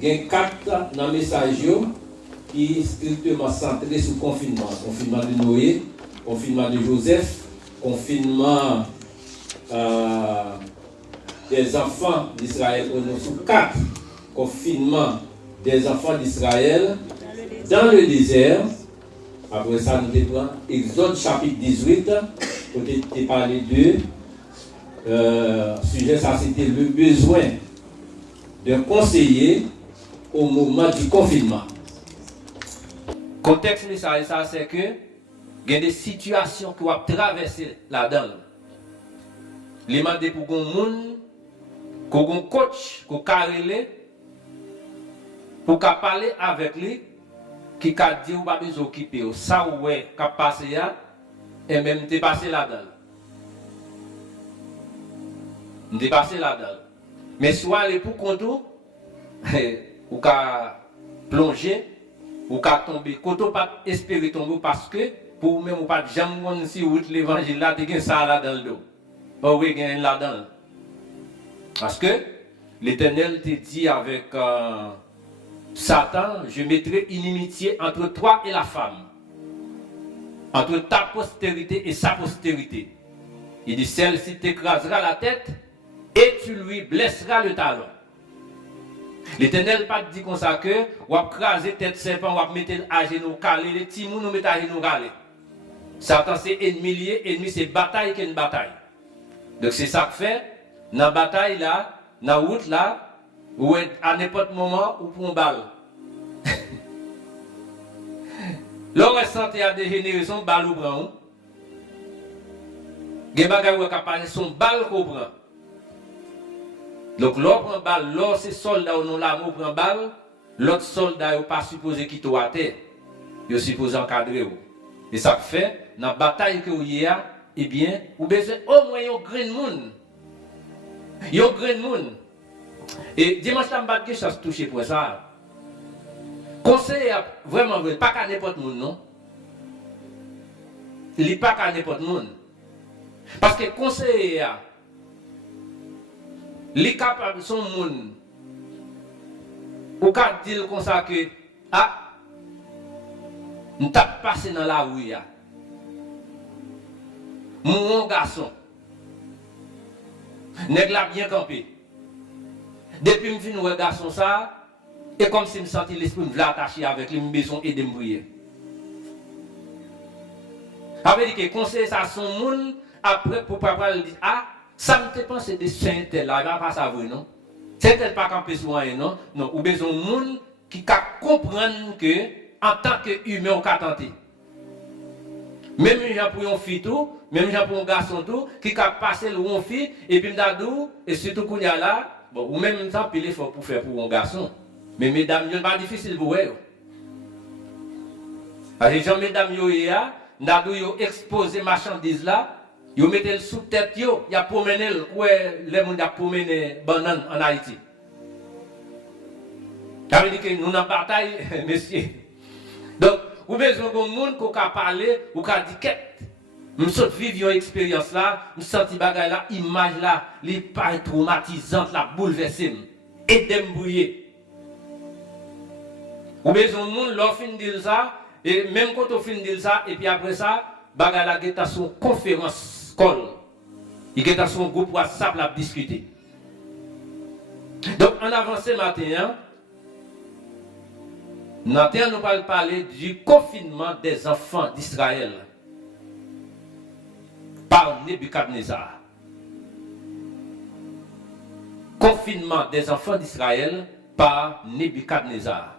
il y a 4 dans le message qui est strictement centré sur le confinement. Confinement de Noé, confinement de Joseph, confinement des enfants d'Israël. On est sur 4 confinements des enfants d'Israël dans le désert. Après ça, nous prenons Exode chapitre 18, pour te parler de sujet, ça c'était le besoin d'un conseiller au moment du confinement. Contexte de ça, c'est que il y a des situations qui vont traverser là-dedans. Les mandés pour qu'on monde, qu'on coach, qu'on carrele, pour qu'on parle avec lui, qui a dit ou pas besoin d'occuper, ça ou ouais, qui a passé là, et même t'es passé là-dedans. T'es passé là-dedans. Mais soit aller pour contour, ou qu'à plonger, ou qu'à tomber. Quand on pas espérer tomber parce que pour même ou pas jamais si route l'évangile là, tu as ça là dans le dos. Oh oui, il y a là-dedans. Parce que l'Éternel te dit avec Satan, je mettrai inimitié entre toi et la femme, entre ta postérité et sa postérité. Il dit, celle-ci t'écrasera la tête et tu lui blesseras le talon. L'Éternel pas dit comme ça que ou va craser tête serpent, ou va mettre à genoux calé, les petits nous mettre à genoux calé. Satan c'est ennemi lié, ennemi c'est bataille qu'une bataille. Donc c'est ça que fait dans la bataille là, dans la route là, ou à n'importe moment ou pour une balle. L'on santé a dégénéré son balle ou prend. Des bagages ou capable son balle qu'on prend. Donc l'on prend balle, l'on c'est soldat ou non l'amour prend balle, l'autre soldat n'est pas supposé quitter à terre. Il est supposé encadrer. Et ça fait dans la bataille que vous y a, eh bien, vous besoin au moins un grand monde. Il y a un grand monde. Et dimanche, je ne vais pas toucher pour ça. Conseil, vraiment, pas qu'à n'importe qui, non? Il n'est pas qu'à n'importe qui. Parce que conseil, il est capable de son monde. Ou qu'à dire comme ça que, ah, nous t'as passé dans la rue. Mon garçon, nèg la bien campé. Depuis que je finis le garçon ça, et comme si je me sentais l'esprit me attaché avec lui, je besoin aider me briller. Ça veut dire que conseil ça son monde après pour papa lui dire ah ça me pensé de saint tel là, il va pas savoir non. C'est tel pas camper soin non, non, ou besoin monde qui ka comprendre que en tant que humain on ka tenter. Même gens pour une fille tout, même gens pour un garçon tout, qui a passé le une fille, et puis m'dadou, et surtout qu'on y a là, bon, ou même ça, puis l'effort pour faire pour un garçon. Mais mesdames, c'est pas difficile pour eux. Parce que les mesdames, m'dadou, yo exposé marchandise là, yo mettez le sous tête yo, y a promené le, ouais, les gens a promené banane en Haïti. Ça veut dire que nous n'avons bataille, messieurs. Donc, ou besoin de monde qui a parlé, ou qui a dit qu'est-ce je saute vivre une expérience là, je senti bagay là, image là, les pas traumatisante la bouleversée et d'embrouiller. Ou besoin de monde l'offre dire ça et même quand on fin dire ça et puis après ça, bagay là geta son conférence call. Il geta son groupe WhatsApp la discuter. Donc en avancé matin, nous allons parler du confinement des enfants d'Israël par Nebuchadnezzar. Confinement des enfants d'Israël par Nebuchadnezzar.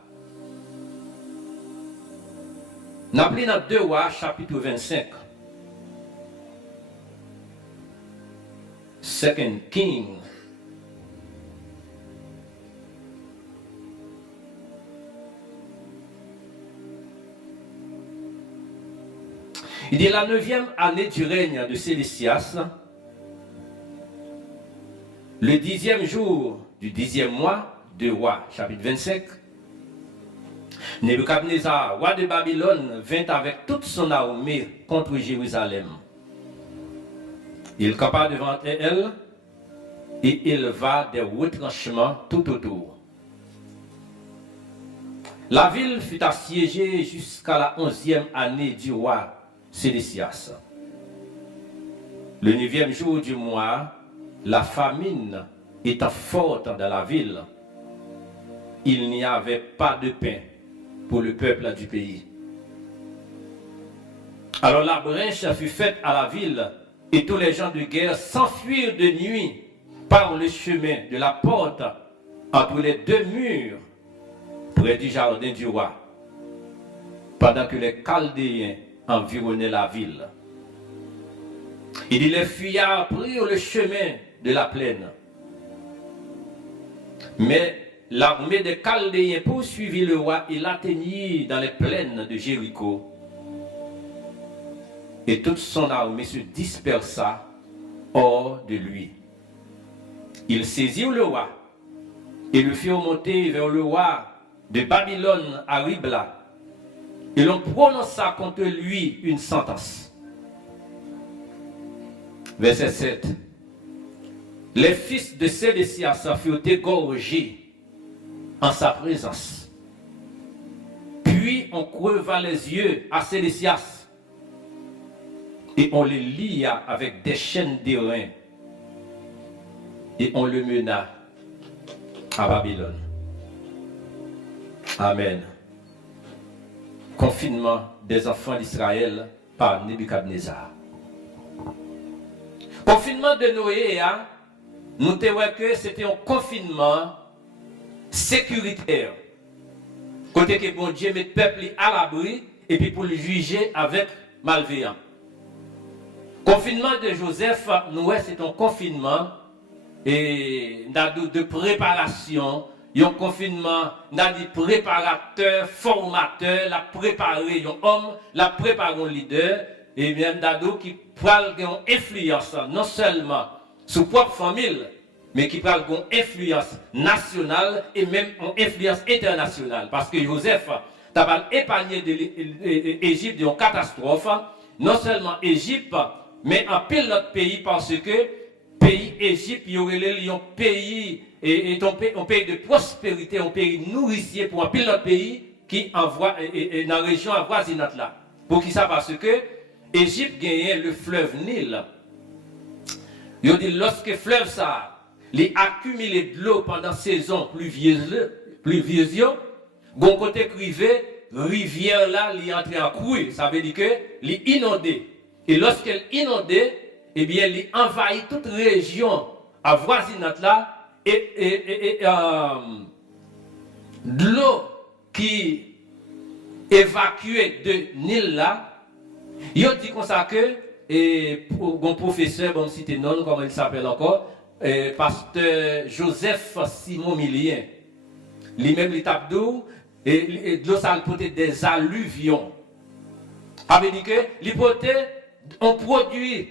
Nous appelons dans 2 Rois, chapitre 25. 2 Kings. Il dit la 9e année du règne de Sédécias, le 10e jour du 10e mois, 2 Rois, chapitre 25, Nebuchadnezzar, roi de Babylone, vint avec toute son armée contre Jérusalem. Il campa devant elle et éleva des retranchements tout autour. La ville fut assiégée jusqu'à la 11e année du roi Sédécias. Le 9e jour du mois, la famine étant forte dans la ville, il n'y avait pas de pain pour le peuple du pays. Alors la brèche fut faite à la ville et tous les gens de guerre s'enfuirent de nuit par le chemin de la porte entre les deux murs près du jardin du roi, pendant que les Chaldéens environnaient la ville. Il dit, les fuyards prirent le chemin de la plaine. Mais l'armée des Chaldéens poursuivit le roi et l'atteignit dans les plaines de Jéricho. Et toute son armée se dispersa hors de lui. Ils saisirent le roi et le firent monter vers le roi de Babylone à Ribla. Et l'on prononça contre lui une sentence. Verset 7. Les fils de Sédécias furent égorgés en sa présence. Puis on creva les yeux à Sédécias et on les lia avec des chaînes d'airain et on le mena à Babylone. Amen. Confinement des enfants d'Israël par Nebuchadnezzar. Confinement de Noé, nous avons vu que c'était un confinement sécuritaire. Côté que bon Dieu met le peuple à l'abri et puis pour le juger avec malveillance. Confinement de Joseph, nous c'est un confinement et de préparation. Il y a un confinement, dit préparateur, formateur, la préparer un homme, la préparer un leader, et même d'ado qui prend une influence non seulement sur propre famille, mais qui prend une influence nationale et même une influence internationale. Parce que Joseph t'a épargné de l'Égypte d'une catastrophe, non seulement Égypte, mais en pile notre pays parce que pays Égypte, il y aurait un pays et un pays de prospérité, un pays nourricier pour un pile notre pays qui envoie dans la région avoisinante là. Pour qui ça? Parce que Égypte gagnait le fleuve Nil. Il dit lorsque le fleuve ça, il accumulé de l'eau pendant saison pluvieuse, bon côté privé, rivière là, il est entré en crue, ça veut dire que il est inondé. Et lorsqu'elle inondait, eh bien, il envahit toute région avoisinante là, et de l'eau qui évacuée de Nil là, il dit comme ça que, et pour un professeur, bon cité non, comment il s'appelle encore, pasteur Joseph Simon Millien, lui-même il tape d'eau, et de l'eau ça a porté des alluvions. Ça veut dire que l'hypothèse, un produit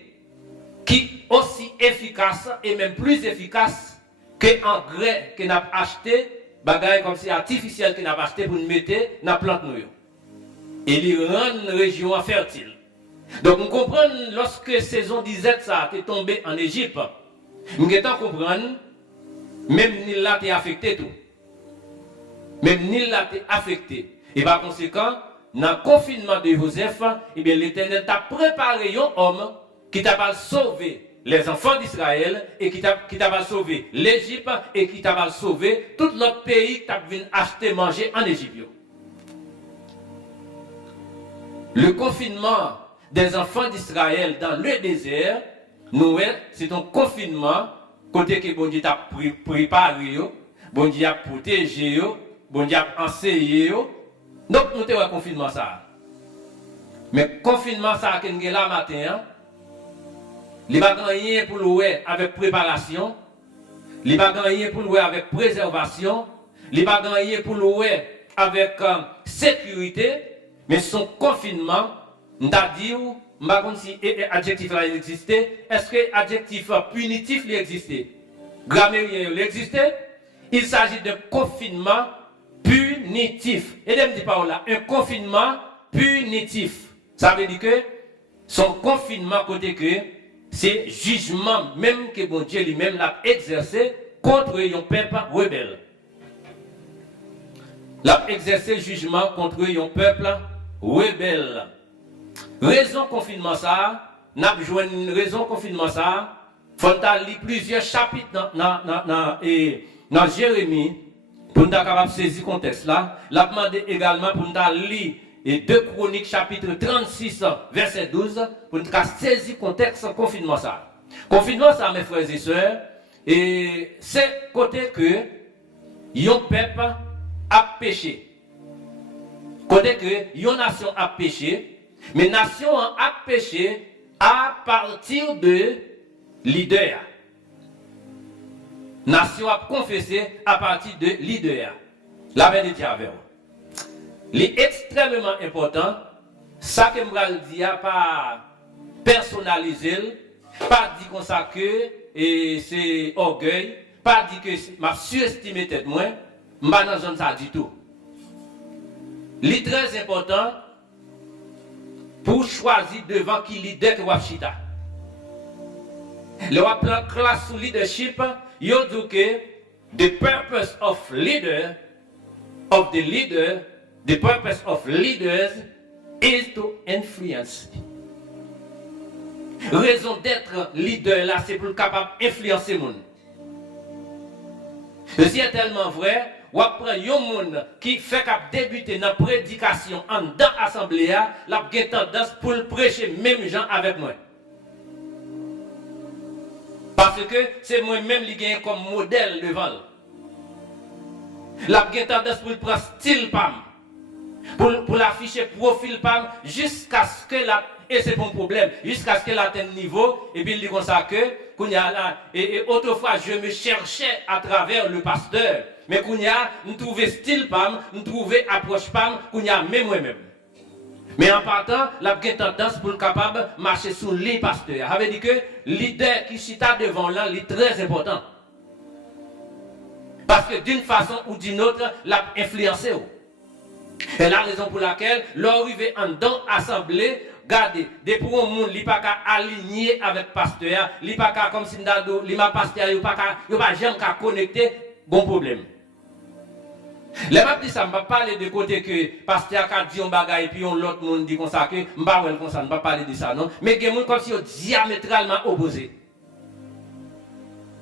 qui est aussi efficace et même plus efficace que engrais que nous avons acheté, bagaille comme si artificiel que nous avons acheté pour nous mettre dans la plante. Et il rend une région fertile. Donc, on comprend lorsque la saison disette ça est tombée en Égypte, nous comprendre même Nil là est affecté tout. Même Nil là est affecté. Et par conséquent, dans le confinement de Joseph, eh bien, l'Éternel t'a préparé un homme qui t'a sauvé les enfants d'Israël et qui t'a sauvé l'Égypte et qui t'a sauvé tout l'autre pays qui t'a venu acheter manger en Égypte. Le confinement des enfants d'Israël dans le désert, nous, c'est un confinement côté que bon Dieu t'a préparé, bon Dieu a protégé, bon Dieu a enseigné. Donc, nous avons un confinement ça. Mais confinement ça, que nous avons là matin, il n'y a pas rien pour louer avec préparation, il n'y a pas rien pour louer avec préservation, il n'y a pas rien pour louer avec sécurité, mais son confinement, nous avons dit, je ne sais pas si l'adjectif existait, est-ce que l'adjectif punitif existait? Grammairien existait? Il s'agit d'un confinement punitif. Et je me dis par là, un confinement punitif. Ça veut dire que son confinement côté que c'est jugement même que bon Dieu lui-même l'a exercé contre un peuple rebelle. l'a exercé jugement contre un peuple rebelle. Raison confinement ça, n'a joué une raison confinement ça, faut lire plusieurs chapitres dans Jérémie pour nous capable saisir contexte là. L'a demandé également pour nous lire et 2 Chroniques chapitre 36 verset 12 pour nous saisir contexte confinement ça. Confinement ça mes frères et sœurs et c'est côté que yon peuple a péché. Côté que yon nation a péché, mais nation a péché à partir de leader. Nation a confessé à partir de leader. La veine de Dieu. C'est extrêmement important. Ça que je dis pas personnaliser, pas dire comme ça que c'est orgueil, pas dire que m'a surestimé tête moi, m'pas dans zone ça du tout. C'est très important pour choisir devant qui leader que wapchita. Le plan classe sous leadership, yo dit que the purpose of leader of the leader, the purpose of leaders is to influence. Raison d'être leader là, c'est pour capable influencer le monde. C'est tellement vrai, ou après un monde qui fait qu'à débuter dans la prédication en dans l'assemblée, la tendance pour le prêcher même gens avec moi. Parce que c'est moi-même qui gagne comme modèle devant. La tendance pour le prendre style PAM, pour l'afficher profil PAM jusqu'à ce que la et c'est mon problème jusqu'à ce qu'elle atteigne niveau et puis il dit comme ça que et autrefois je me cherchais à travers le pasteur mais kounya nous trouvait style PAM nous trouvait approche PAM kounya même moi-même mais en partant la tendance pour le capable marcher sous les pasteurs ça veut dire que leader qui chita devant là est très important parce que d'une façon ou d'une autre l'a influencé et la raison pour laquelle l'arrivée en dans assemblée regardez, des pour un monde, il pas aligné avec pasteur, il pas comme si ndado, il ma pasteur, il pas jamais connecté, bon problème. Les m'a dit ça, m'a parler de côté que pasteur a dit un bagage et puis l'autre monde dit comme ça que m'pa wel comme ça, m'pa parler de ça non, mais gen monde comme si diamétralement opposé.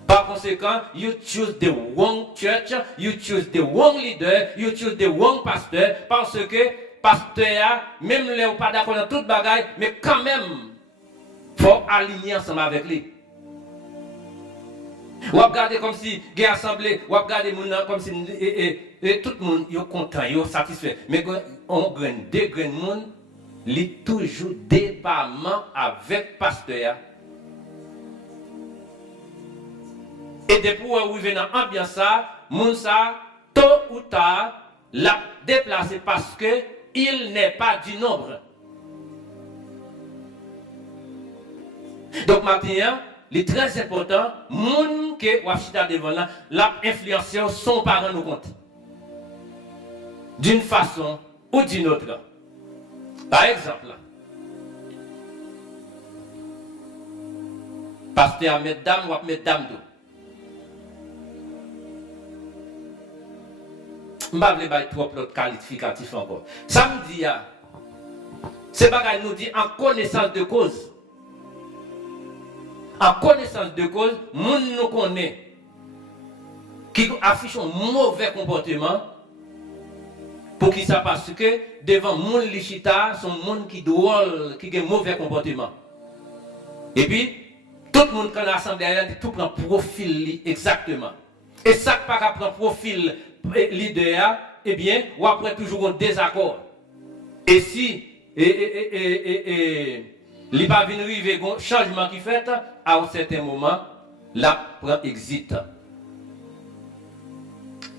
Par conséquent, you choose the wrong church, you choose the wrong leader, you choose the wrong pastor parce que pasteur, même les ou pas d'accord dans toute bagaille, mais quand même, faut aligner ensemble avec lui. Ou regarder comme si il y a assemblée, ou regarder comme si tout le monde est content, est satisfait. Mais on gagne deux grands monde, il est toujours dépendant avec pasteur. Et depuis où vous venez dans l'ambiance, moun ça, tôt ou tard, l'a déplacé parce que il n'est pas du nombre. Donc maintenant, il est très important, moun que wachita devant là, l'a influencé son parent nous compte. D'une façon ou d'une autre. Par exemple, pasteur mesdames ou mesdames tout. Je ne vais pas trop l'autre qualificatif encore. Samedi, c'est bagay nous dit en connaissance de cause. En connaissance de cause, moun nous connaît qui affiche un mauvais comportement pour qui ça parce que devant moun lichita son monde qui drôle qui a un mauvais comportement. Et puis tout le monde quand l'assemblée tout prend profil exactement. Et ça pas prend profil leader, eh bien, ou après toujours un désaccord. Et si il n'y a pas un changement qui fait, à un certain moment, la prend exit.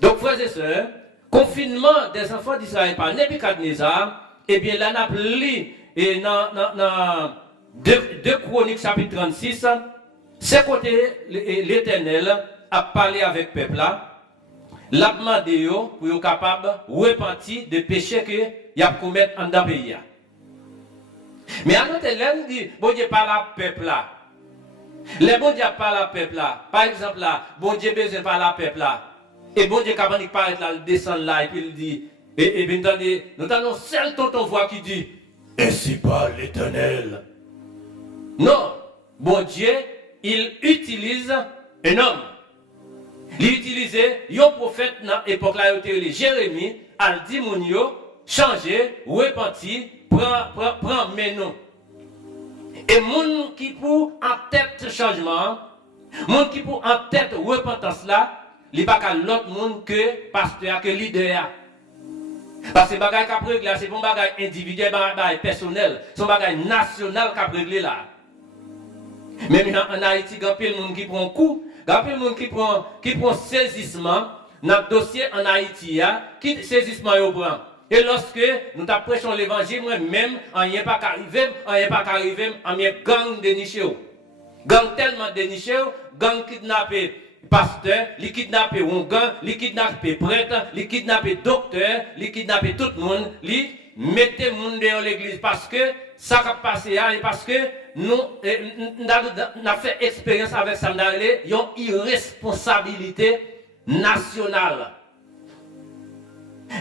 Donc, frères et sœurs, confinement des enfants d'Israël par Nebuchadnezzar, eh bien, là, on a lu dans 2 Chroniques chapitre 36, c'est côté l'Éternel a parlé avec le peuple là. L'a demandé pour être capable de repentir de péché que y a commis en dans pays. Mais à notre élève dit bon Dieu parle à peuple là. Les bon Dieu parle à peuple là. Par exemple là, bon Dieu besoin parler à peuple là. Et bon Dieu, quand il paraît là, il descend là, et puis il dit, et bien nous entendons seul ton voix qui dit, ainsi parle l'Éternel. Non, bon Dieu, il utilise un homme. Il utilisait un prophète dans l'époque là, Jérémie, al dit moun yo, changer, repentir, prend menon. Et moun qui pour en tête changement, moun qui pour en tête repentance là, il pas qu'à l'autre monde que pasteur, que leader. Parce que bagay qu'a réglé là, c'est pas bagay individuel, bagay personnel, c'est bagay national qu'a réglé là. Même en Haïti, il y a plein de monde qui prend coup, il y a plein de monde qui prend saisissement dans le dossier en Haïti, qui saisissement il prend. Et lorsque nous prêchons l'évangile, moi-même, rien pas qu'arriver, en gang déniché. Gang tellement déniché, gang kidnappé pasteur, li kidnappé gang, li kidnappé prêtre, li kidnappé docteur, li kidnappé tout le monde, li mettez monde dans l'église parce que ça qui a passé et parce que nous avons fait expérience avec ça, nous avons une irresponsabilité nationale.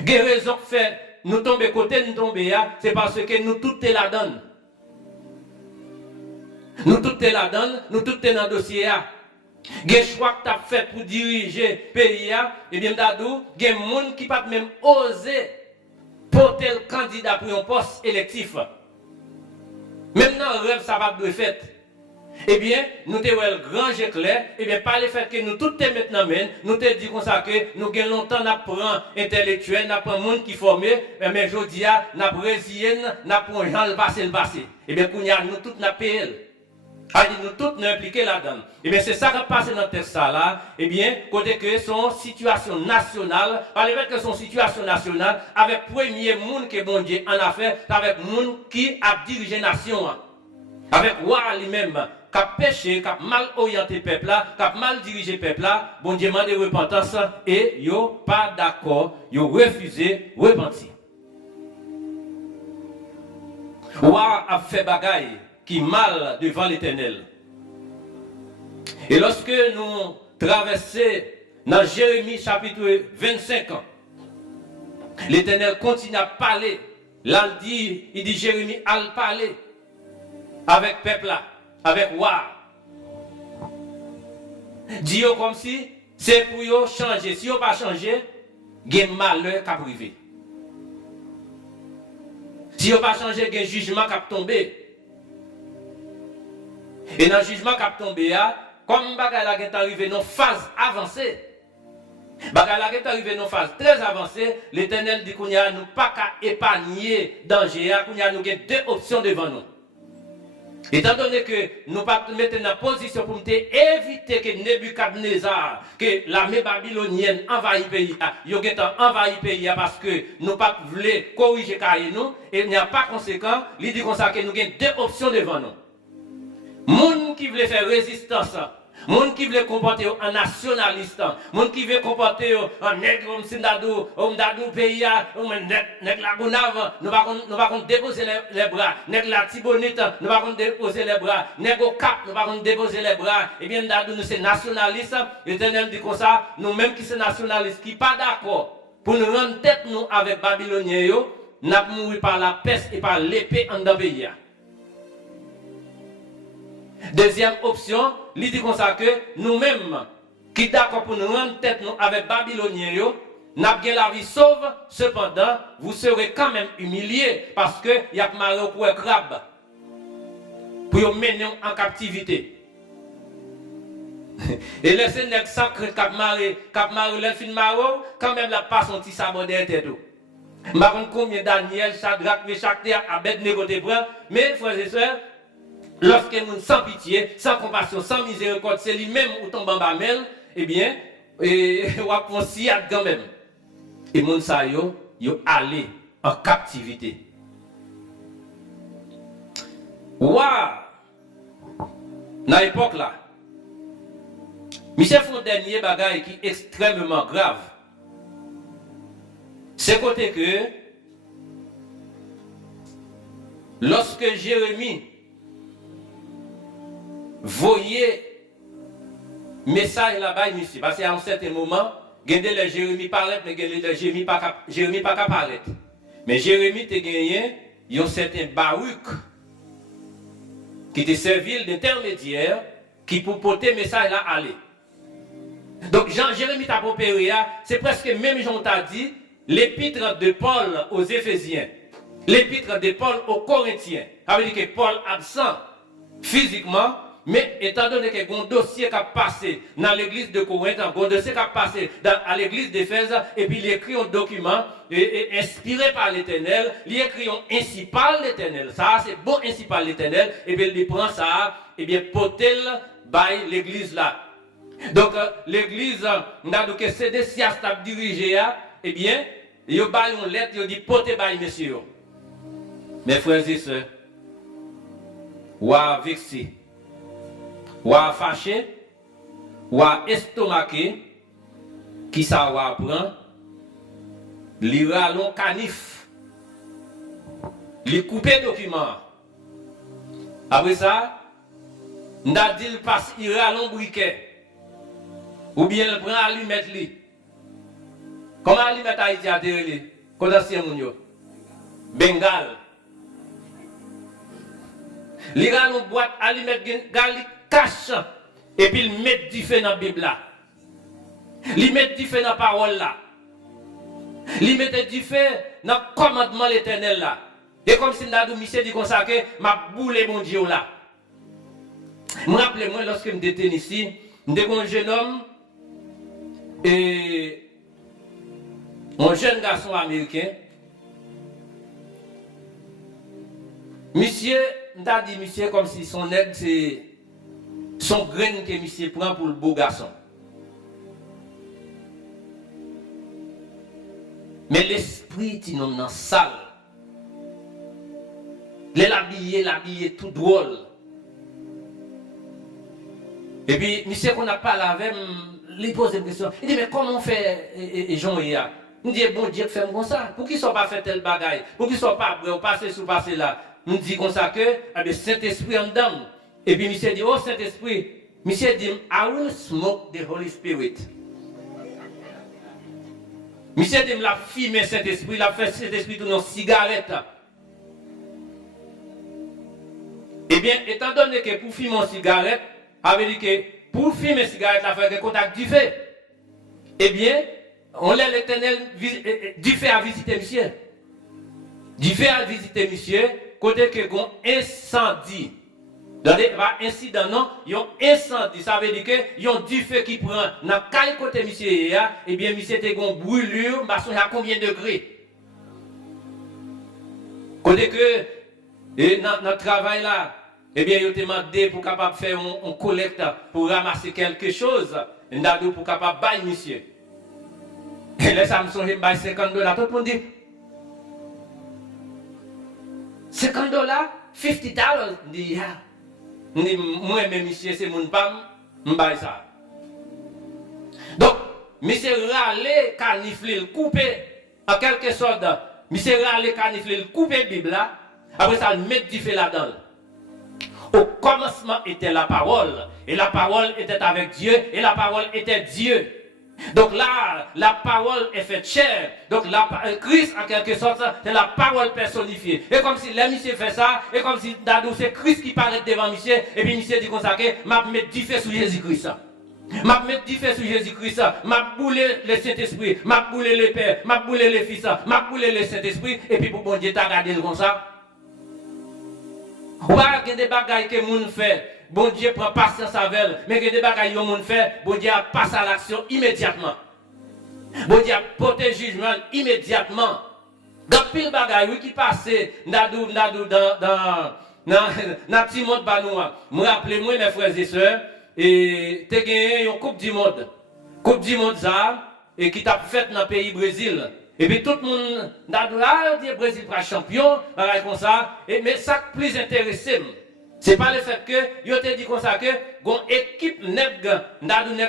Des raisons fait nous tomber côté, nous tomber c'est parce que nous tout est la donne. Nous tout est la donne, nous tout est dans le dossier. Des choix que tu as fait pour diriger le pays, et bien d'adou, il y a des gens qui ne peuvent même oser porter le candidat pour un poste électif. Même dans le rêve, ça va être fait. Eh bien, nous te le grand jeu clair, eh bien, par le fait que nous tout est maintenant, nous te dit comme ça que nous avons longtemps d'apprendre intellectuel, d'apprendre monde qui formé, mais je dis, nous avons résilié, nous avons gens le passé. Eh bien, nous tout n'a payé. Nous tous nous impliqués là-dedans. Et bien c'est ça qui passe dans le texte là. Et bien, côté que son situation nationale, par le fait que son situation nationale, avec le premier monde que bon Dieu en a fait, avec le monde qui a dirigé la nation. Avec roi lui-même, qui a péché, qui a mal orienté le peuple là, qui a mal dirigé le peuple là, bon Dieu demande repentance et ils n'ont pas d'accord, ils ont refusé de repentir. Roi a fait bagaille qui mal devant l'Éternel. Et lorsque nous traversons dans Jérémie chapitre 25, l'Éternel continue à parler. Là, il dit Jérémie à parler avec le peuple là, avec roi. Dit comme si c'est pour eux changer. Si on pas changer, il y a un malheur qui a privé. Si on pas changer, il y a un jugement qui a tombé. Et dans le jugement qui a tombé, comme bagay est arrivé dans une phase avancée, bagay est arrivé dans une phase très avancée, l'Éternel dit qu'on a nous pas qu'à épargner danger, qu'on a nous deux options devant nous. Étant donné que nous pas mettre dans position pour éviter que Nebuchadnezzar, que l'armée babylonienne envahit le pays, il a envahi le pays parce que nous pas voulu corriger nous et il n'y a pas conséquent, il dit qu'on a que nous avons deux options devant nous. Moun qui veut faire résistance, moun qui veut comporter en nationaliste, moun qui veut comporter en nègre, om pays, nègre la Gonave, nous va déposer les bras, nègre la Tibonite, nous va déposer les bras, nègre au Cap, nous va déposer les bras, et bien nous c'est nationaliste, l'Éternel dit comme ça, nous même qui sommes nationalistes, qui pas d'accord, pour nous rendre tête nous avec Babyloniens, nous avons mouru par la peste et par l'épée en dans pays. Deuxième option, il dit comme ça que nous-mêmes, qui d'accord pour nous rendre tête nous avec Babyloniens, nous avons la vie sauve, cependant, vous serez quand même humiliés parce que il y a malheur pour un crabe pour vous mener en captivité. Et laissez les sacrés cap maré, le film maro, quand même la passe son petit sabot derrière tête. Je ne sais pas combien Daniel, Shadrach, Meshach, Abednego te prend, mais frères et sœurs, lorsque nous sans pitié, sans compassion, sans miséricorde, c'est lui-même ou tombe en bas mêle, eh bien, on va prendre si quand même. Et moun sa yo allé en captivité. Ouah! Dans l'époque là, Michel font dernier bagage qui est extrêmement grave. C'est côté que lorsque Jérémie voyait message là-bas, parce qu'à un certain moment, gagné les Jérémie paraît, mais gagné les Jérémie pas paraître. Mais Jérémie te gagné un certain Baruch qui te servi d'intermédiaire qui pour porter message là aller. Donc Jean Jérémie t'a opéré, c'est presque même Jean t'a dit l'épître de Paul aux Éphésiens, l'épître de Paul aux Corinthiens. Ça veut dire que Paul absent physiquement, mais étant donné qu'il y a un dossier qui a passé dans l'église de Corinthe, un dossier qui a passé à l'église d'Éphèse, et puis il écrit un document inspiré par l'Éternel, il écrit un ainsi par l'Éternel. Ça, c'est bon ainsi par l'Éternel, et puis il prend ça, et bien, potel by l'église là. Donc, l'église, que c'est des siastes à diriger, eh bien, il y a une lettre, il dit poté by messieurs. Mes frères et sœurs, ou à vexé, ou à fâché, ou à estomaqué, qui ça va prendre, l'ira long canif, li couper document. Après ça, n'a dit le passe ira long briquet. Ou bien il prend allumette li. Comment allumette Haïti a terré? Condensé moun yo. Bengale. Li ral une boîte allumette gal li cache et puis il met du feu dans la Bible là. Il met du feu dans la parole là. Il met du feu dans le commandement l'Éternel là. Et comme si nous monsieur dit comme ça que m'a boulé mon Dieu là. Je me rappelle moi lorsque je étais ici, j'étais un jeune homme et un jeune garçon américain. Monsieur, n'a dit monsieur comme si son aide c'est son grain que monsieur prend pour le beau garçon. Mais l'esprit il est dans salle. L'habillé tout drôle. Et puis monsieur qu'on a parlé avec lui pose une question. Il dit mais comment on fait Jean-Yves? Il dit bon Dieu fait comme ça. Pour qu'ils ne soient pas fait tel bagaille, pour qu'ils ne soient pas bref, passer sous passer là. Nous dit comme ça que le Saint-Esprit en dame. Et puis monsieur dit oh Saint-Esprit, monsieur dit I will smoke the Holy Spirit. Monsieur dit la fumer Saint-Esprit, la fait Saint-Esprit tourner une cigarette. Eh bien, étant donné que pour fumer une cigarette, ça veut dire que pour fumer une cigarette, il faut un contact du feu. Eh bien, on l'a l'Éternel du feu à visiter monsieur. Du feu à visiter monsieur, côté que un incendie. Dans les incidents, non, il y a un incendie. Ça veut dire que il y a du feu qui prend dans quel côté monsieur est, eh bien, monsieur a une brûlure, mais à combien de degrés? Côté que, et dans notre travail là, eh bien, il a demandé pour capable faire un collecte pour ramasser quelque chose. Il a dit pour capable bailler monsieur. Et là, ça me songe, il baille $50. Tout le monde dit $50, $50. Il dit, yeah. Moi-même, monsieur, c'est mon pam, je baille ça. Donc, monsieur râle, canifle, coupe, en quelque sorte, monsieur râle, canifle, coupe la Bible là. Après ça, met du feu là-dedans. Au commencement était la parole. Et la parole était avec Dieu. Et la parole était Dieu. Donc là, la parole est faite chair. Donc Christ, en quelque sorte, c'est la parole personnifiée. Et comme si le monsieur fait ça, et comme si c'est Christ qui paraît devant monsieur, et puis monsieur dit comme ça que je vais mettre du feu sur Jésus-Christ. Je vais mettre du feu sur Jésus-Christ. Je vais bouler le Saint-Esprit. Je vais bouler le Père. Je vais bouler le Fils. Je vais bouler le Saint-Esprit. Et puis pour bon Dieu, tu as regardé comme ça. Ou pas qu'il y a des bagailles que les gens font, bon Dieu prend patience avec elles, mais qu'il y a des bagailles que les gens font, bon Dieu passe à l'action immédiatement. Bon Dieu porte le jugement immédiatement. Dans pile bagaille qui passe dans petit monde banoua. Me rappelez moi mes frères et sœurs et tu as gagné une coupe du monde. Coupe du monde ça et qui t'a fait dans le pays Brésil. Et puis tout le monde dit Brésil sera champion, comme ça. Mais ça qui plus intéressant, ce n'est pas le fait que yo te dit comme ça que gon équipe nèg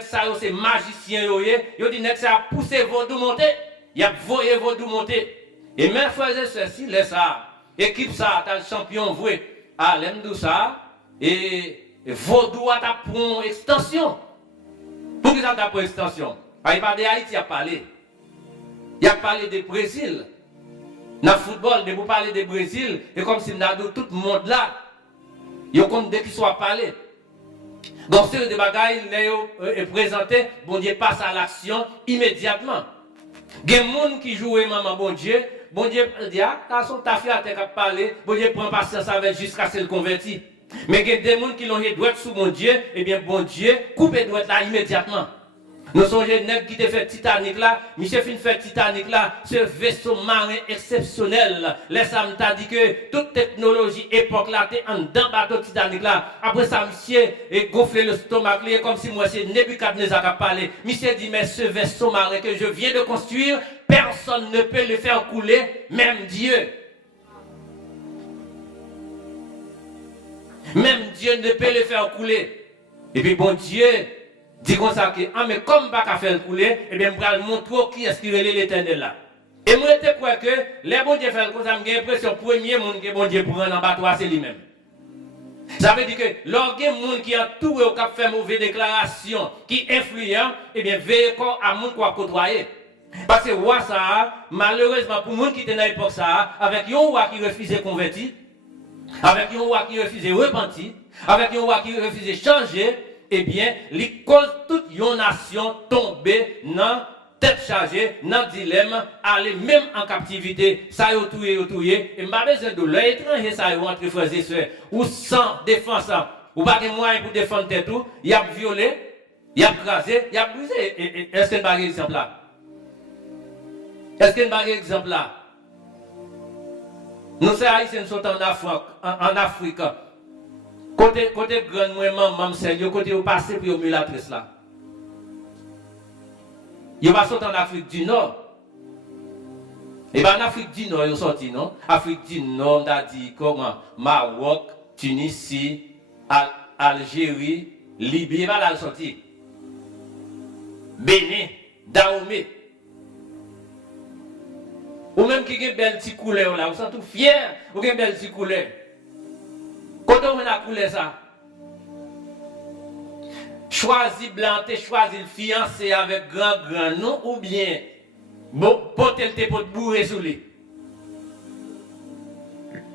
ça c'est magicien yo dit nèg ça a poussé Vodou monter, il a voyé Vodou monter. Et mes frères et sœurs si laisse ça, équipe ça t'as le champion vrai. Ah l'aime tout ça et Vodou a ta pour extension. Pour qui ça t'a pour extension? Il parle de Haïti, il a parlé. Il a parlé du Brésil. Dans le football, de vous parler du Brésil, et comme si nous tout le monde là, il y a comme dès qu'il soit parlé. Donc, c'est des bagailles est présenté, bon Dieu passe à l'action immédiatement. Il y a des gens qui jouent maman bon Dieu dit, ah, son ta fille a parlé, bon Dieu prend patience avec jusqu'à ce qu'il convertit. Mais il y a des gens qui ont les droits sous mon Dieu, et bien bon Dieu coupe les droits là immédiatement. Nous sommes les nègres qui te fait Titanic là, Michel fin fait Titanic là, ce vaisseau marin exceptionnel. Laisse ça t'a dit que toute technologie époque là, t'es en dedans bateau Titanic là. Après ça, Michel est gonflé le stomac, comme si moi c'est Nebuchadnezzar qui a parlé. Michel dit, mais ce vaisseau marin que je viens de construire, personne ne peut le faire couler, même Dieu. Même Dieu ne peut le faire couler. Et puis bon Dieu dit comme ça que, ah mais comme pas qu'à faire couler, eh bien, je vais montrer qui est-ce qui relève l'éternel là. Et moi, je crois que les bon Dieu font comme ça, j'ai l'impression que le premier monde que bon Dieu prend en bateau, c'est lui-même. Ça veut dire que lorsqu'il y a des gens qui entourent au cap fait mauvaise déclaration, qui influent, eh bien, veillez à monde qu'on côtoyer. Parce que roi ça, malheureusement, pour les gens qui étaient dans l'époque ça, avec un roi qui refusait de convertir, avec un roi qui refusait de repentir, avec un roi qui refusait de changer, eh bien, les causes toute une nation tombée dans tête chargée, dans dilemme, aller même en captivité, ça y est touillé, et m'a besoin de l'étranger, ça y est entre frères et sœurs, ou sans défense, ou pas de moyens pour défendre tête tout, il y a violé, il y a crasé, il y a brisé. Est-ce qu'il y a un exemple là? Est-ce qu'il y a un exemple là? Nous, ces Haïtiens sont en Afrique. Côté grand maman sérieux côté au passé pour au mulatrice là. Il va sortir en Afrique du Nord. Et bien en Afrique du Nord, ils sont sortis, non? Afrique du Nord, on a dit comment? Maroc, Tunisie, Algérie, Libye, il va sortir. Bénin, Dahomey. Ou même qui a une belle petite couleur là, vous êtes tout fiers, vous avez une belle petite couleur. Quand on a coulé ça, choisi blanc, choisi le fiancé avec grand nom ou bien bon, porter le pour bourrer sous lui.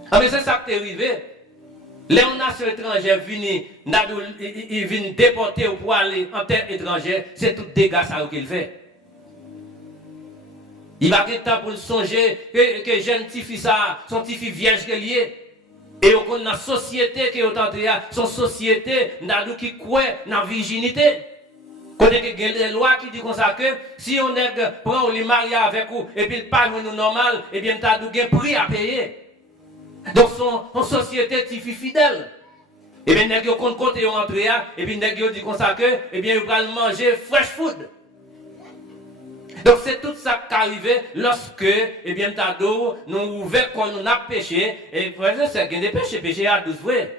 Ah mais c'est ça qui est arrivé. Les nations étrangères viennent déporter pour aller en terre étrangère, c'est tout dégâts ça qu'il fait. Il va avoir temps pour songer que jeune petit fils ça, son petit fils vierge que lié. Et on a une société qui est entrée, son société qui croit dans la virginité. Quand il y a des lois qui disent comme ça que si on prend les mariés avec vous et puis il parle nous normal, eh bien tu as un prix à payer. Donc son société est fidèle. Et bien nèg yo compte côté entrée et puis nèg yo dit comme ça que eh bien ils vont manger fresh food. Donc c'est tout ça qui arrive lorsque, eh bien, Tado, nous ouvert quand nous avons péché, et frère, c'est qu'il y a des péchés, péché à 12 vrai.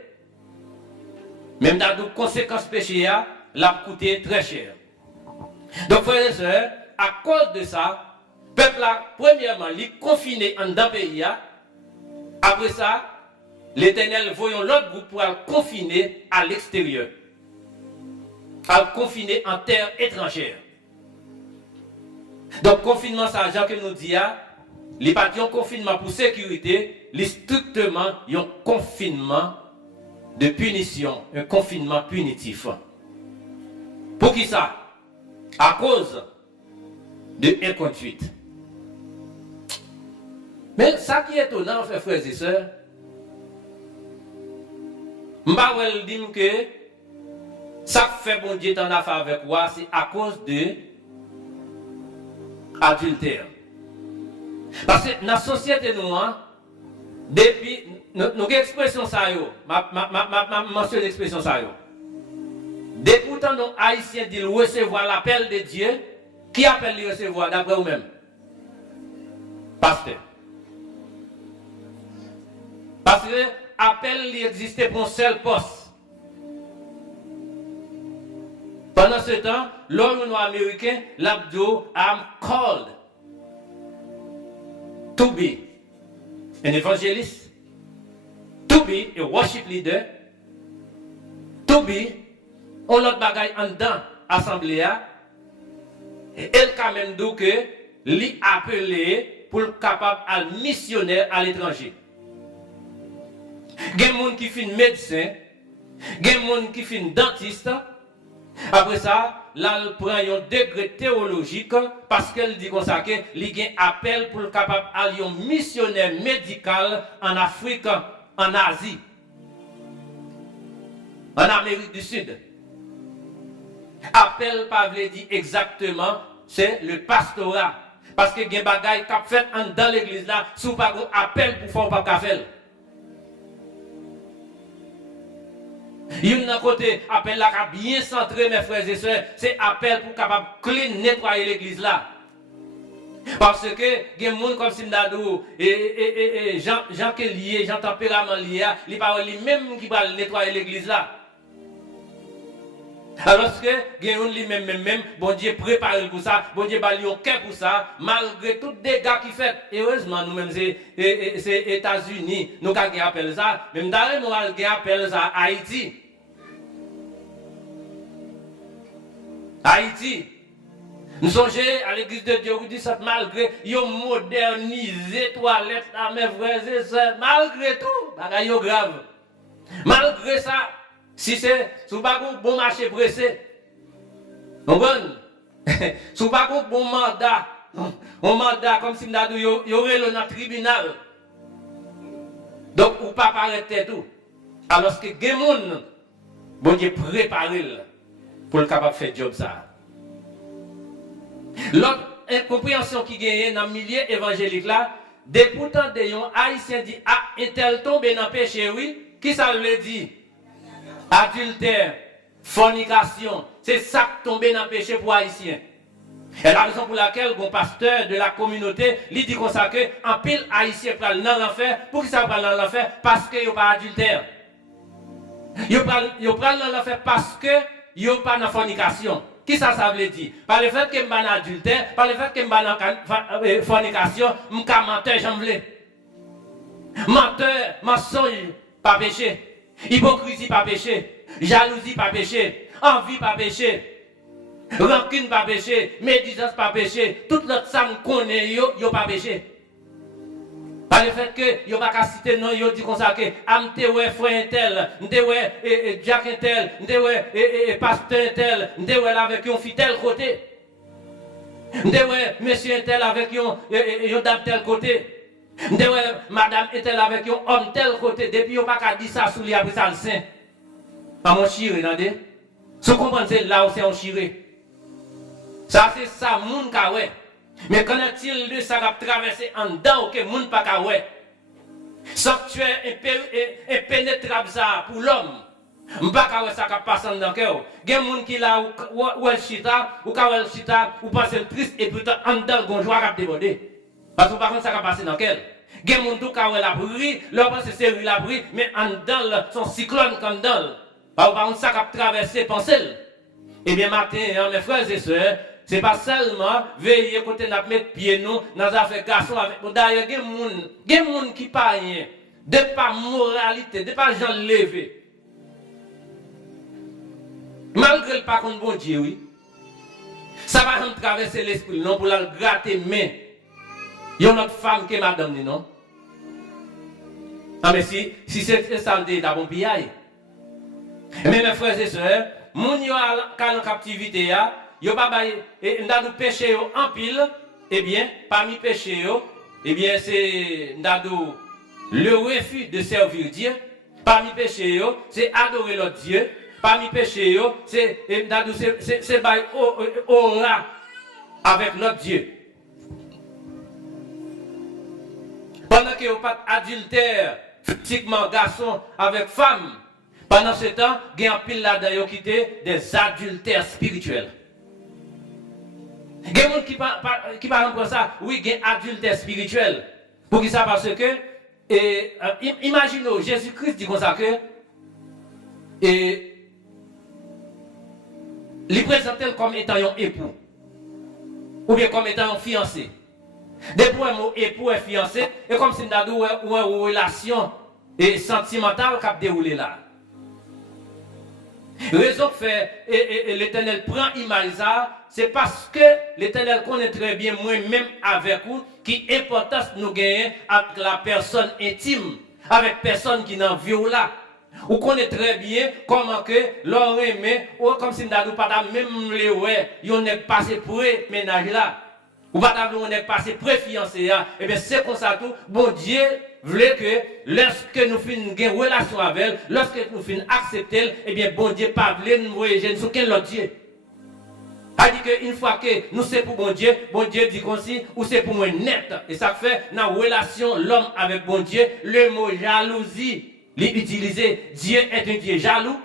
Même Tado, conséquence péché, l'a coûté très cher. Donc frères et sœurs, à cause de ça, le peuple là, premièrement, il est confiné en dans le pays. Après ça, l'Éternel voyons l'autre groupe pour le confiner à l'extérieur. À le confiner en terre étrangère. Donc, confinement, c'est l'argent que nous dit, il n'est pas un confinement pour sécurité, il est strictement un confinement de punition, un confinement punitif. Pour qui ça? À cause de inconduite. Mais ça qui est étonnant, frères et sœurs, je vais dire que ça fait bon Dieu en affaire avec moi, c'est à cause de adultère. Parce que dans la société noire, depuis, nous avons l'expression ça, ma mentionne l'expression ça. Depuis pourtant, nos Haïtiens disent recevoir l'appel de Dieu, qui appelle les recevoir d'après vous-même? Pasteur. Parce que l'appel existait pour un seul poste. Pendant ce temps, l'homme noir américain, l'abdo, I'm called to be an evangelist, to be a worship leader, to be on l'autre bagaille en dedans, assemblée, elle quand même dit que lui appelé pour être capable à missionnaire à l'étranger. Il y a des gens qui sont médecins, il y a des gens qui sont dentistes. Après ça, là, elle prend un degré théologique parce qu'elle dit comme ça qu'il y a un appel pour être capable d'aller un missionnaire médical en Afrique, en Asie, en Amérique du Sud. Appel, pas veut dire exactement, c'est le pastorat. Parce que il y a des choses qui fait dans l'église là, si vous pas appel pour faire pas faire. Il y a un côté appel là qui bien centré mes frères et sœurs, c'est appel pour capable clean nettoyer l'église là. Parce que il y a des gens comme Simdadou et Jean qui est lié, Jean tempérament lié, il parle lui-même qui va nettoyer l'église là. Alors que il y a lui-même, bon Dieu prépare pour ça, bon Dieu va lui au cœur pour ça, malgré tous les dégâts qu'il fait. Et heureusement, nous-mêmes, c'est États-Unis, nous avons appelé ça, même d'ailleurs, nous avons appelé ça Haïti. Haïti. Nous sommes à l'église de Dieu, vous dites ça, malgré, ils ont modernisé toilettes à mes frères et sœurs, malgré tout, bagaille grave. Malgré ça, si vous pas un bon marché pressé, vous comprenez? Si vous pas un bon mandat, un mandat comme si il y aurait le tribunal. Donc, vous ne pas arrêter tout. Alors que les gens, bon Dieu préparé pour le capable de faire job ça. L'autre incompréhension qui gagne dans le milieu évangélique là, des pourtant des Haïtiens disent ah, un tel tombé dans le péché, oui. Qui ça veut dire? Adultère, fornication, c'est ça qui tombe dans le péché pour Haïtiens. Et la raison pour laquelle le pasteur de la communauté lui dit comme ça que en pile Haïtien prend dans l'enfer. Pour qui ça prend dans l'enfer? Parce qu'il n'y a pas adultère. Il prend dans l'enfer parce qu'il n'y a pas de fornication. Qui ça veut dire? Par le fait que je suis dans adultère, par le fait que je suis dans fornication, je suis menteur, j'en veux. Menteur, mensonge, pas péché. Hypocrisie, pas péché. Jalousie, pas péché. Envie, pas péché. Rancune, pas péché. Médisance, pas péché. Tout l'autre ça me connaît, yo pas péché. Par le fait que yo pas qu'à citer non, yo dit comme ça que amte ouais frère tel, m'te ouais Jack tel, m'te ouais pasteur tel, m'te ouais avec un fille tel côté. M'te ouais monsieur tel avec un dame tel côté. M'te ouais madame tel avec un homme tel côté. Depuis yo pas qu'à dire ça sous lui après ça le saint. Pas mon chiré, attendez. Si vous comprenez là où c'est un chiré. Ça c'est ça moun ka ouais. Mais qu'en est-il de ça qui a traversé en dedans que moun pas ka ouais? Sanctuaire impénétrable ça pour l'homme. M'pas ka ouais ça qui passe en dedans cœur. Gen moun qui là ou el chita, ou ka el chita, ou passe triste et pourtant en dedans gon joie qui déborder. Parce que par contre ça qui passe dans quel? Gen moun tout ka ouais la bruit, leur pense c'est la bruit, mais en dedans son cyclone comme dedans. Par contre ça qui a traversé pensée. Eh bien matin, mes frères et sœurs, c'est pas seulement veiller côté n'a mettre pied nous dans affaire garçon avec nous. D'ailleurs, il y a des gens qui pas rien, de pas moralité, de pas gens levé. Malgré le pas contre bon Dieu, oui. Ça va me traverser l'esprit non pour la gratter mais il y a une autre femme qui est madame non. Ah mais si c'est ça le d'abord piaille. Mais mes frères et sœurs, moun yo en captivité ya yo pas bail et nous péché en pile, eh bien parmi péché yo, eh bien c'est le refus de servir Dieu. Parmi péché yo, c'est adorer l'autre Dieu. Parmi péché yo, c'est bail aura avec notre Dieu. Pendant que vous pas adultère physiquement garçon avec femme, pendant ce temps, il y a un pile là-dedans qui étaient des adultères spirituels. Il y a des gens qui parlent comme ça, oui, il y a un adultère spirituel. Pour qui ça? Parce que, imaginez, Jésus-Christ dit comme ça que, il présente comme étant un époux, ou bien comme étant un fiancé. Depuis un mot époux et fiancé, et comme si nous avons une relation sentimentale qui a déroulé là. Raison que fait et l'Éternel prend image ça, c'est parce que l'Éternel connaît très bien moi-même avec vous qui importance nous gagner avec la personne intime, avec personne qui n'en vit là. Vous connaissez très bien comment que l'on aimé ou comme si nous pas même les ouais, on n'est passé pour ménage là. Ou pas on est passé pour fiancé là. Et bien c'est comme ça tout bon Dieu voulait que lorsque nous finissons une relation avec elle, lorsque nous finissons accepter elle, et bien bon Dieu pas voulait nous voyager sur quel autre Dieu. A dit qu'une fois que nous c'est pour bon Dieu dit comme si ou c'est pour moi net. Et ça fait dans la relation l'homme avec bon Dieu, le mot jalousie l'utiliser. Dieu est un Dieu jaloux.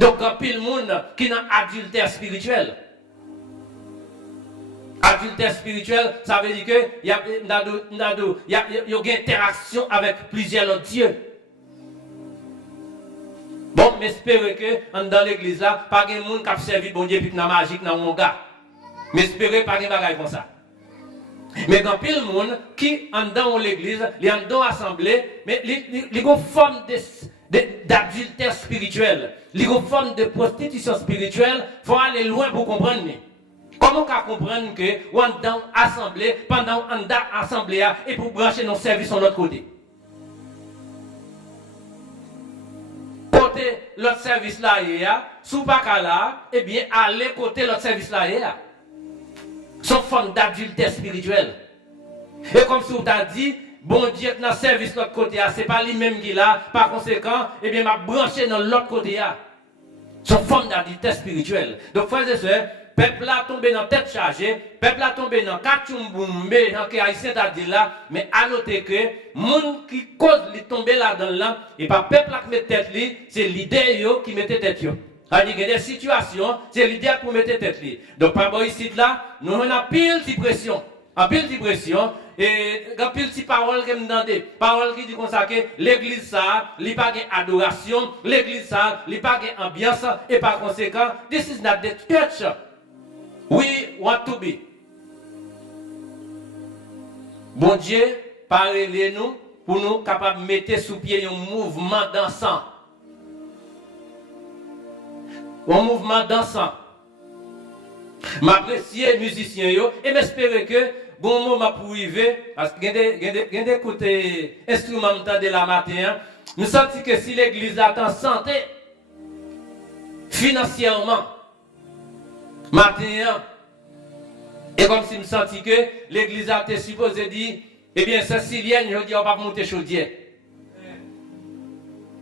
Donc il y a pile monde qui est dans adultère spirituel. Adultère spirituel, ça veut dire qu'il y a une interaction avec plusieurs autres dieux. Bon, mais j'espère que dans l'église là, pas de monde qui a servi bon Dieu puis dans magique dans mon gars. Mais j'espère pas de bagaille comme ça. Mais dans pile monde qui dans l'église, les dans l'assemblée, mais les ont forme d'adultère spirituel, les ont forme de prostitution spirituelle, faut aller loin pour comprendre. Comment on comprendre que on dans l'assemblée, pendant on dans l'assemblée et pour brancher nos services de l'autre côté. Côté l'autre service là, sous pas là, eh bien aller côté l'autre service là. Son forme d'adultère spirituel. Et comme si on t'a dit, bon Dieu dans le service de l'autre côté, c'est pas lui-même qui là, par conséquent, eh bien m'a branché dans l'autre côté. Son forme d'adultère spirituel. Donc frères et sœurs, peuple a tombé dans tête chargée, peuple a tombé dans Kachumboumbe, dans que haïtien t'a dit là, mais à noter que monde qui cause de tomber là-dedans là, et pas peuple qui met tête li, c'est l'idée qui met tête yo. Il y a des situations, c'est l'idée pour mettre tête li. Donc par rapport ici là, nous on a pile de pression, et quand pile de paroles qui me demandent, paroles qui disent comme ça que l'église ça, il pas de adoration, l'église ça, il pas de ambiance, et par conséquent, this is not the church. We want to be. Bon Dieu, parlez-nous pour nous capables de mettre sous pied un mouvement dansant. Un mouvement dansant. M'apprécie les musiciens et m'espérer que bon moment pour arriver parce que y a des côtés instrumentaux de la matin. Nous sentons que si l'église est en santé financièrement matin et comme si nous sentons que l'église a été supposé dire eh bien Cécilienne je dis on va monter chaudière.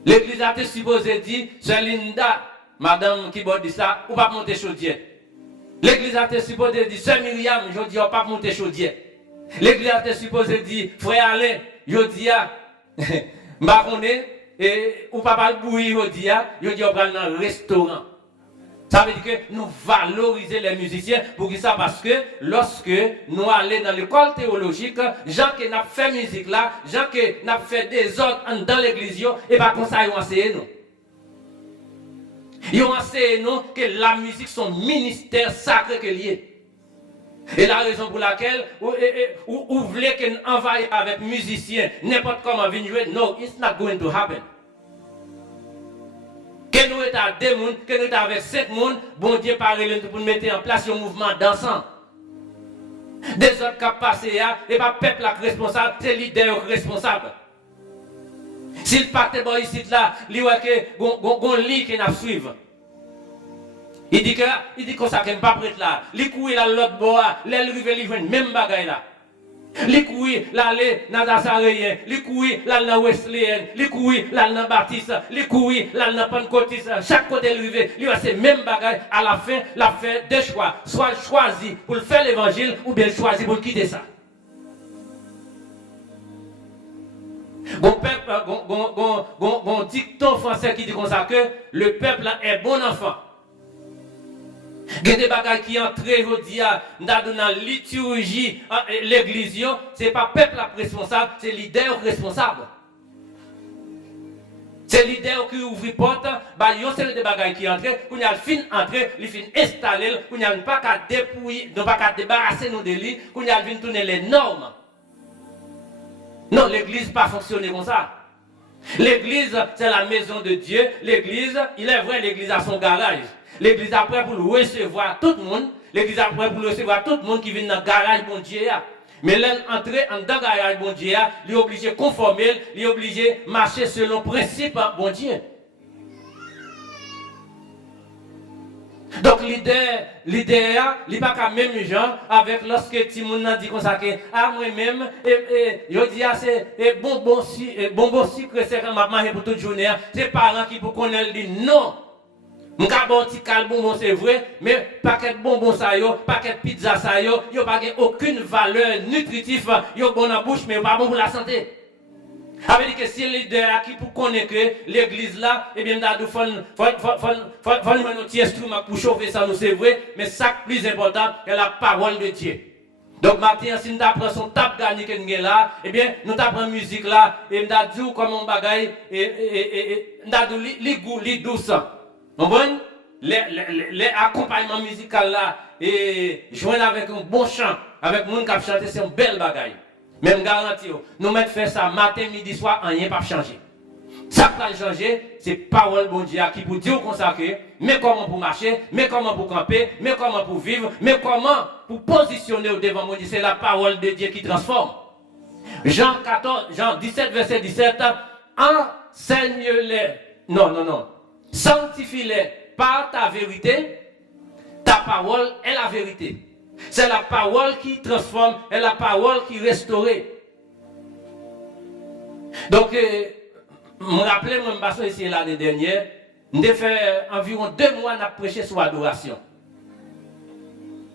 L'église a été supposé dire c'est Linda madame qui dit ça ou pas monter chaudière. L'église a été supposé dire c'est Myriam je dis on pas monter chaudière. L'église a été supposé dire frère Alain je dis m'baronner et ou pas le bruit je dis on va dans un restaurant. Ça veut dire que nous valorisons les musiciens pour ça parce que lorsque nous allons dans l'école théologique, gens qui n'ont fait musique là, gens qui n'ont fait des ordres dans l'église, et pas comme ça ils ont enseigné nous. Ils ont enseigné nous que la musique sont ministère sacré que lié. Et la raison pour laquelle vous voulez qu'on envahisse avec musiciens n'importe comment venir jouer, no, it's not going to happen. Que nous sommes à 2 personnes, que nous sommes avec 5 personnes, bon Dieu parle pour mettre en place un mouvement dansant. Des autres qui passent, et pas le peuple responsable, c'est le leader responsable. S'il part ici, là, il voit que un lit qui n'a suivre. Il dit que ça n'est pas prêt là. Il court là l'autre bois, il voit même bagaille là. Les couilles, l'aller dans Nazaréen, les couilles, là dans Wesleyan, les couilles, là dans Baptiste, les couilles, là dans Pentecôtiste, chaque côté levé, lui a ces mêmes bagages à la fin, la fait deux choix, soit choisi pour faire l'évangile ou bien choisi pour quitter ça. Bon peuple, bon dicton français qui dit comme ça que le peuple est bon enfant. Il y a des bagages qui entrent dans la liturgie, l'église, ce n'est pas le peuple responsable, c'est le leader responsable. C'est le leader qui ouvre la porte, il y a des bagages qui entrent, quand il y a le fin entré, il fin installé, quand il n'y a pas qu'à dépouiller, pas qu'à débarrasser nos délits, quand il y a le tourner les normes. Non, l'église n'a pas fonctionné comme ça. L'église, c'est la maison de Dieu. L'église, il est vrai, l'église a son garage. L'église a prêt pour le recevoir tout le monde. L'église a prêt pour le recevoir tout le monde qui vient dans le garage, bon Dieu. Mais l'entrée en dans le garage, bon Dieu, il est obligé de conformer, il est obligé de marcher selon le principe, bon Dieu. Donc l'idée, il n'est pas qu'à même gens avec lorsque Timoun a dit comme ça que moi-même, je dis c'est bonbon sucre, c'est quand m'a mangé pour toute journée, c'est parents qui pour connaître dit non. Mon bon petit bonbon c'est vrai, mais paquet de bonbons ça yo, paquet de pizza ça yo pas aucune valeur nutritive, yo bon en bouche mais pas bon pour la santé. Ça veut dire que si le leader qui pour connaître que l'église là, eh bien, il faut un petit instrument pour chauffer ça, nous c'est vrai, mais ça le plus important, c'est la parole de Dieu. Donc, maintenant, si nous apprenons son tape gagné que nous là, eh bien, nous apprenons musique là, et nous dit comment on bagaille, et nous dit les goûts, les douces. Vous comprenez? Les accompagnements musicaux là, et joindre avec un bon chant, avec le monde qui a chanté, c'est une belle bagaille. Même garantie, nous mettons faire ça matin, midi, soir, rien pas changer. Ça qui va changer, c'est parole bon Dieu qui pour dire consacrer, mais comment pour marcher, mais comment pour camper, mais comment pour vivre, mais comment pour positionner au devant mon Dieu. C'est la parole de Dieu qui transforme. Jean 17, verset 17, enseigne-les, sanctifie-les par ta vérité, ta parole est la vérité. C'est la parole qui transforme et la parole qui restaure. Donc, je me rappelle, je me ici l'année dernière, j'ai fait environ 2 mois à prêcher sur l'adoration.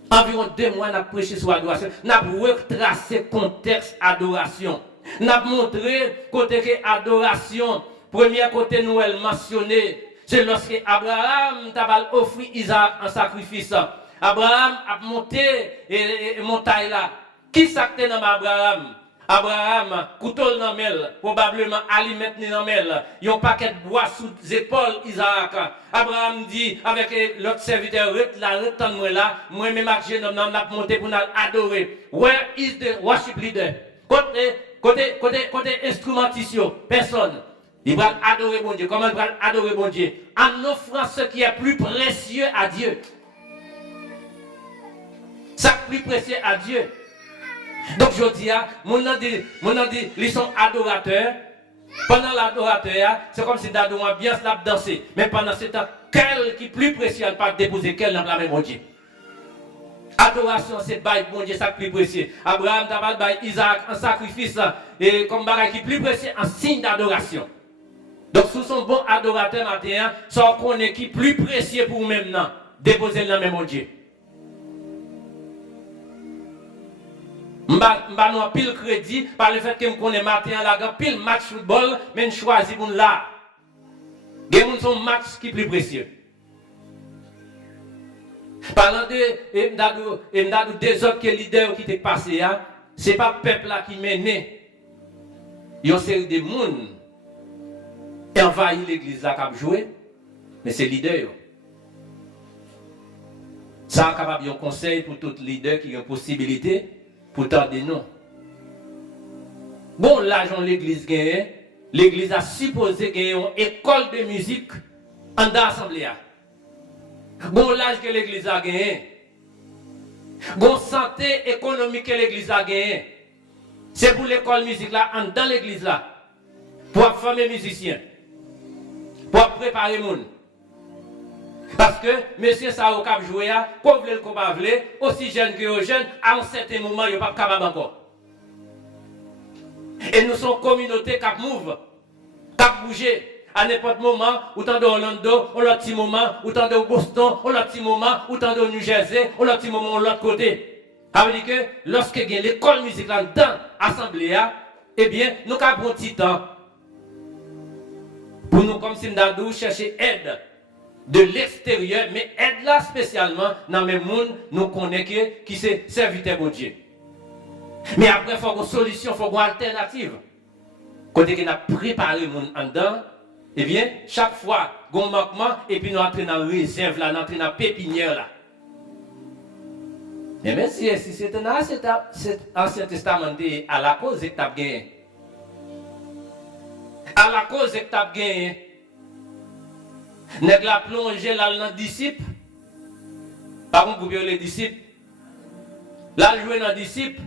Environ 2 mois à prêcher sur l'adoration. Nous avons retracé le contexte adoration. Nous avons montré côté que adoration, premier côté nous elle mentionné, c'est lorsque Abraham t'a offert Isaac en sacrifice. Abraham a monté et montagne là. Qui s'acte dans Abraham? Abraham, couteau dans mel, probablement aliment dans mel. Il y a un paquet de bois sous les épaules Isaac. Abraham dit avec l'autre serviteur, retends-moi là, moi-même avec jeune homme, n'a monté pour nous adorer. Where is the worship leader? Côté instrumentation, personne. Il va adorer bon Dieu. Comment il va adorer bon Dieu? En offrant ce qui est plus précieux à Dieu. Ça plus précieux à Dieu. Donc je dis, mon dit, ils sont adorateurs. Pendant l'adorateur, c'est comme si dans une ambiance là danser. Mais pendant ce temps, quel qui est plus précieux à pas déposer quel dans la même bon Dieu. Adoration, c'est bail bon Dieu, ça plus précieux. Abraham t'a bail Isaac en sacrifice et comme bagaille qui est plus précieux en signe d'adoration. Donc sous son bon adorateur matin, ça connaît qui est plus précieux pour nous-mêmes, déposer dans la même bon Dieu. M'ba non pile crédit par le fait que me connais matin là pile match football mais je choisis pour là. Gen son match qui est plus précieux. Parlant de des autres que leaders qui t'est passé c'est pas peuple là qui mène. Yon série de monde et envahit l'église là qui jouer mais c'est leader. Ça capable un conseil pour tout leader qui a une possibilité pour tarder non. Bon, l'argent l'église gagne, l'église a supposé gagner une école de musique en l'assemblée. Bon, l'âge que l'église a gagné, bon, santé économique que l'église a gagné, c'est pour l'école musique là, dans l'église là, pour former musiciens, pour préparer les gens. Parce que monsieur ça au cap jouer qu'on veut le qu'on pas veut aussi jeune que jeune à un certain moment il pas capable encore. Et nous sommes communauté qui move, qui bouger à n'importe moment autant de Orlando, on l'autre petit moment, autant de Boston, on l'autre petit moment, autant de New Jersey, on l'autre petit moment l'autre côté. Ça veut dire que lorsque il y a l'école musicale dans l'assemblée eh bien nous avons un petit temps pour nous comme si nous chercher aide de l'extérieur, mais aide là spécialement dans le monde, nous connaissons qui c'est serviteur de Dieu. Mais après, il faut une solution, il faut une alternative. Quand on a préparé le monde en dedans, eh bien, chaque fois, il y a un manquement, et puis nous entrons dans la réserve, là, nous entrons dans la pépinière. Là. Mais même si c'est un Ancien Testament à la cause que tu as gagné. à la cause que tu as gagné. Nèg la plongé là dans disciple. Par contre, pour les disciples. Là, jouer dans disciple.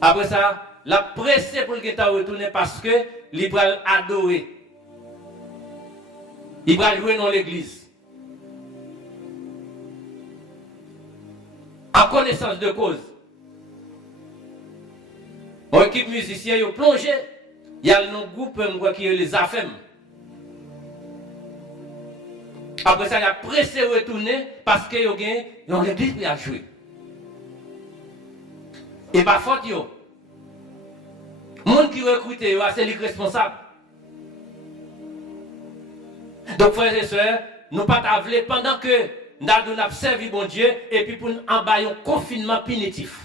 Après ça, la pressé pour qu'il t'a retourné parce que il va adorer. Il va jouer dans l'église. En connaissance de cause. Mon équipe musicienne est plongé. Il y a un groupe qui est les AFEM. Après ça, il a pressé retourner parce qu'il y a l'église qui a joué. Et pas faute, yo. Le monde qui recrute, c'est lui responsable. Donc, frères et sœurs, nous ne pouvons pas pendant que nous avons servi bon Dieu et puis pour nous envoyer un confinement punitif.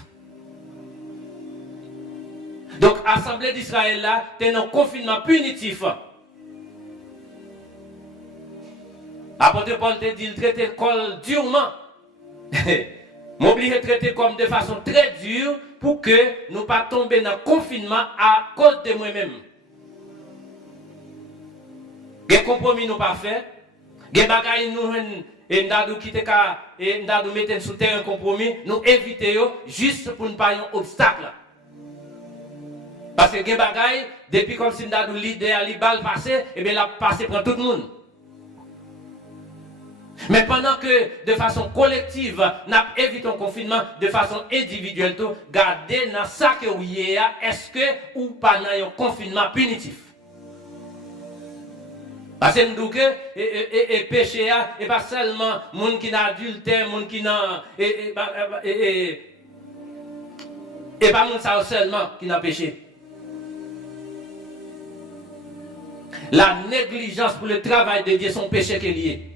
Donc, l'Assemblée d'Israël là, c'est un confinement punitif. Apôtre Paul te dit, il traite l'école durement. M'oblige à traiter comme de façon très dure pour que nous ne pas tomber dans le confinement à cause de moi-même. Des compromis nous pas fait. Des bagailles nous et nous quitter et nous mettre sous terre un compromis, nous éviter juste pour ne pas un obstacle. Parce que des bagailles depuis comme si nous l'idée li balle passer et bien la passer pour tout le monde. Mais pendant que de façon collective, nous évitons le confinement, de façon individuelle, gardez dans ça que vous y est-ce que ou pas dans un confinement punitif. Parce que nous disons que le péché n'est pas seulement les gens qui sont adultères, les gens qui sont. Et pas les gens seulement qui ont péché. La négligence pour le travail de Dieu, son péché qui est lié.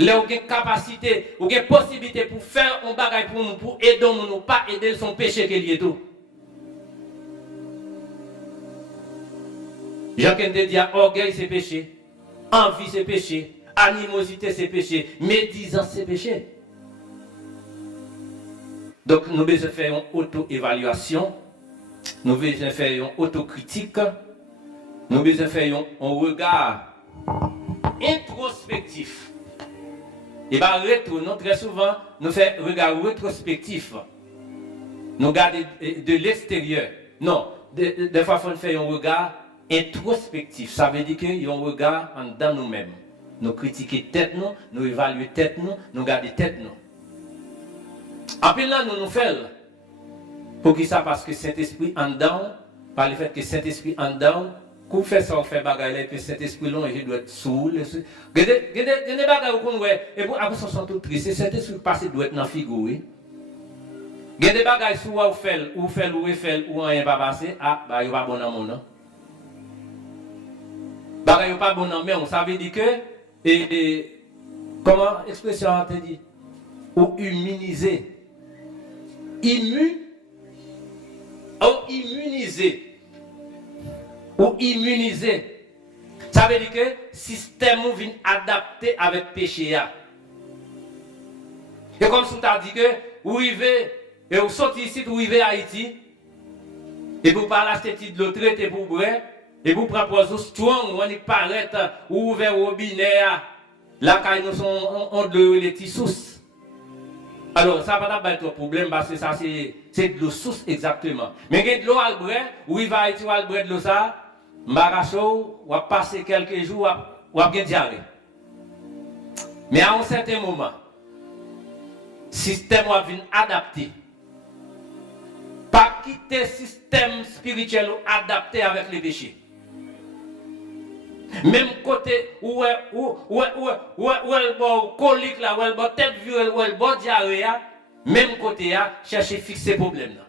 Là, vous avez capacité, vous avez possibilité pour faire un bagage pour nous, pour aider nous, pas aider son péché qui est lié tout. Jean-Ken te dit, orgueil c'est péché, envie c'est péché, animosité c'est péché, médisance c'est péché. Donc nous devons faire une auto-évaluation, nous devons faire une autocritique, nous devons faire un regard introspectif. Et bien, retournons très souvent, nous faisons un regard rétrospectif. Nous regardons de l'extérieur. Non, des fois, il faut faire un regard introspectif. Ça veut dire qu'il y a un regard en dedans nous-mêmes. Nous critiquons tête, nous évaluons tête, nous gardons tête. En plus, là, nous faisons. Pour qui ça? Parce que Saint-Esprit en dedans, par le fait que Saint-Esprit en dedans, qu'on fait ça, on fait bagaille, et puis cet esprit long, il doit être sourd. Il y a des bagailles qu'on voit, et vous, après, ça sont tout tristes. Cet esprit passé doit être dans la figure. Il y a des bagailles, si vous faites, ou rien pas passé, ah, bah, il n'y a pas bon dans mon nom. Bagaille, il n'y a pas bon dans mon ça veut dire que, comment l'expression a été dit? Ou immuniser. Immuniser. Ou immuniser. Ça veut dire que le système vient adapter avec le péché. Et comme si tu as dit que vous vivez, et vous sortez ici, vous vivez à Haïti, et vous parlez à cette de l'autre, et vous brûlez, et vous prenez pour vous strong, vous paraît, vous ouvrez au robinet, là, quand nous sommes de les petits sources. Alors, ça va pas être un problème parce que ça, c'est de l'eau source exactement. Mais il y a de l'eau à l'bré, où il va Haïti, ou à l'bré de l'eau ça, Mbaracho, ou a passé quelques jours, ou a bien diarrhée. Mais à un certain moment, le système va venir adapter. Pas quitter le système spirituel adapté avec les péchés. Même côté où est le bon colique là, où est le bon tête vue, où est le bon diarrhée, même côté là, chercher fixer problème là.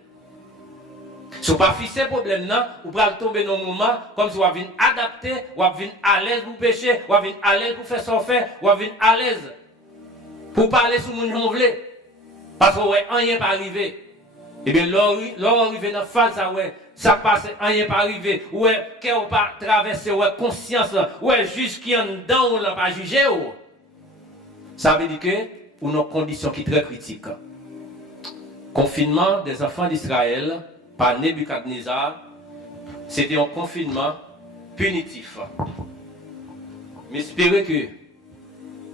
Si vous ne fixez pas problème là, vous pouvez tomber dans un moment comme si vous venez adapter, vous venez à l'aise pour pécher, vous venez à l'aise pour faire son fait, vous venez à l'aise pour parler sur mon nom. Parce que rien pas arrivé. Et bien, l'arrivé dans la phase, ça passe, rien pas arrivé. Qu'on pas traverser, conscience, juge qui en dedans, on n'a pas jugé. Ça veut dire que, pour nos conditions qui sont très critiques. Confinement des enfants d'Israël par Nebuchadnezzar, c'était un confinement punitif. Mais j'espère que,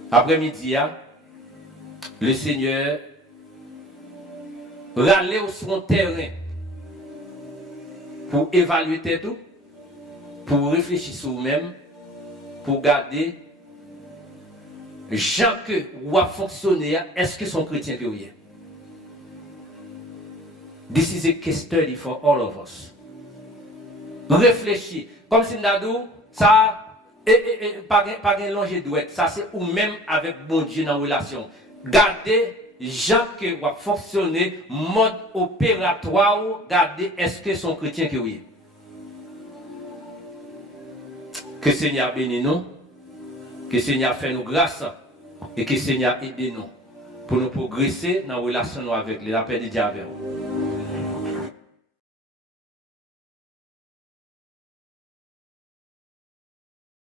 après-midi, le Seigneur râler sur son terrain pour évaluer tout, pour réfléchir sur vous-même, pour garder gens que vous a fonctionné, est-ce que son chrétien que vous êtes? This is a case study for all of us. Réfléchis. Comme si nous avons ça, pas de longe douette. Ça, c'est ou même avec bon Dieu dans la relation. Gardez gens que vous fonctionner, mode opératoire, gardez est-ce que son chrétien que oui. Que le Seigneur bénisse nous, que le Seigneur fait nous grâce et que le Seigneur aide nous pour nous progresser dans la relation avec la paix de Dieu avec nous.